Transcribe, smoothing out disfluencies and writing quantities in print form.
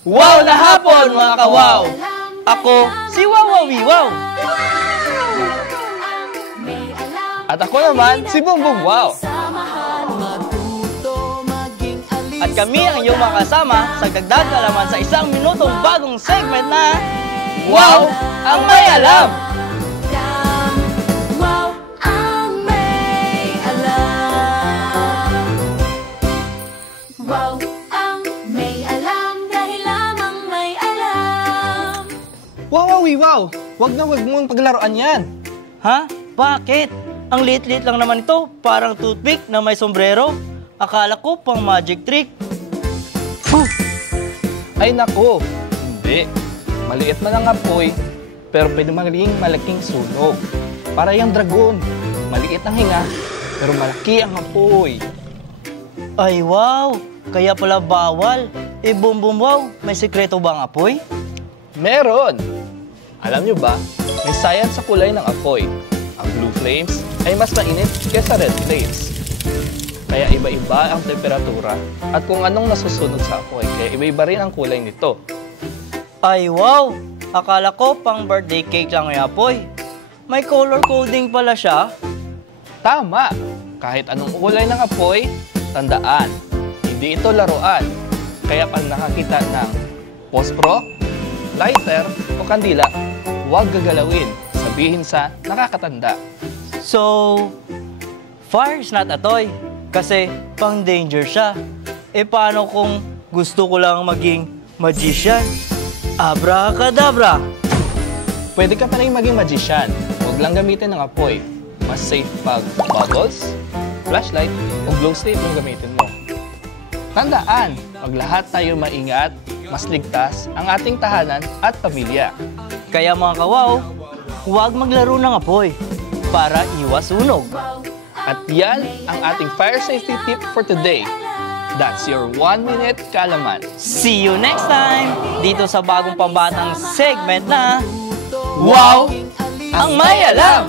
Wow na hapon mga kawaw! Ako si Wawawiwaw! At ako naman si Bumbum Wow! At kami ang iyong makasama sa dagdag kalaman sa isang minutong bagong segment na Wow ang May Alam! Wow ang may alam! Wow ang may alam dahil lamang may alam! Wawawiwaw! Wag mong paglaruan yan! Ha? Bakit? Ang liit-liit lang naman ito, parang toothpick na may sombrero. Akala ko pang magic trick. Ay nako, hindi. Maliit man ang apoy, pero pwede maging malaking sunog. Para yung dragon, maliit ang hinga, pero malaki ang apoy. Ay wow! Kaya pala bawal. Eh Bumbum Wow, may sekreto ba ang apoy? Meron! Alam nyo ba, may science sa kulay ng apoy. Ang blue flames ay mas mainit kaysa red flames. Kaya iba-iba ang temperatura at kung anong nasusunog sa apoy. Kaya iba-iba rin ang kulay nito. Ay wow! Akala ko pang birthday cake lang yung apoy. May color coding pala siya. Tama! Kahit anong kulay ng apoy, tandaan, hindi ito laruan. Kaya pag nakakita ng pospro, lighter o kandila, huwag gagalawin. Sabihin sa nakakatanda. So, fire is not a toy. Kasi pang danger siya. E paano kung gusto ko lang maging magician? Abracadabra! Pwede ka pa rin maging magician. Huwag lang gamitin ng apoy. Mas safe pag bubbles, flashlight, o glow stick yung gamitin mo. Tandaan, pag lahat tayo maingat, mas ligtas ang ating tahanan at pamilya. Kaya mga kawaw, huwag maglaro ng apoy para iwas sunog. At yan ang ating fire safety tip for today. That's your 1-minute kaalaman. See you next time! Dito sa bagong pambatang segment na Wow ang May Alam!